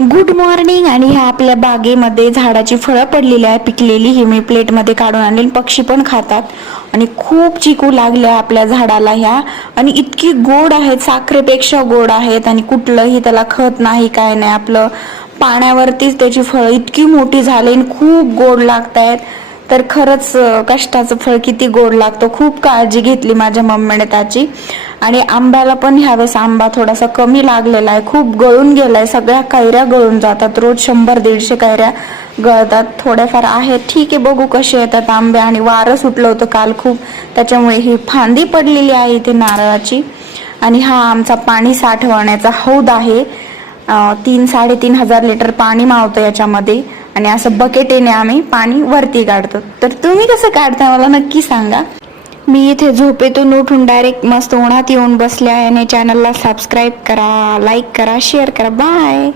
Good morning. आणि ह्या आपल्या बागेमध्ये झाडाची फळं पडलेली आहे, पिकलेली. ही मी प्लेटमध्ये काढून आणली. पक्षी पण खातात. आणि खूप चिकू लागल्या आपल्या झाडाला ह्या. आणि इतकी गोड आहेत, साखरेपेक्षा गोड आहेत. आणि कुठलंही त्याला खत नाही, काय नाही, आपलं पाण्यावरतीच त्याची फळं इतकी मोठी झाली आणि खूप गोड लागतायत. तर खरंच कष्टाचं फळ किती गोड लागतं. खूप काळजी घेतली माझ्या मम्मीने त्याची. आणि आंब्याला पण ह्यावेळेस आंबा थोडासा कमी लागलेला आहे, खूप गळून गेलाय. सगळ्या कैऱ्या गळून जातात, रोज 100-150 कैऱ्या गळतात. थोड्याफार आहेत, ठीक आहे, बघू कसे येतात आंबे. आणि वारं सुटलं होतं काल खूप, त्याच्यामुळे ही फांदी पडलेली आहे इथे नारळाची. आणि हा आमचा पाणी साठवण्याचा हौद आहे. 3-3.5 हजार लिटर पाणी मावतं याच्यामध्ये. आणि असं बकेटेने आम्ही पाणी वरती काढतो. तर तुम्ही कसं काढता मला नक्की सांगा. मी इथे झोपेतून उठून डायरेक्ट मस्त उन्हात येऊन बसले आहे. आणि चॅनलला सबस्क्राईब करा, लाईक करा, शेअर करा. बाय.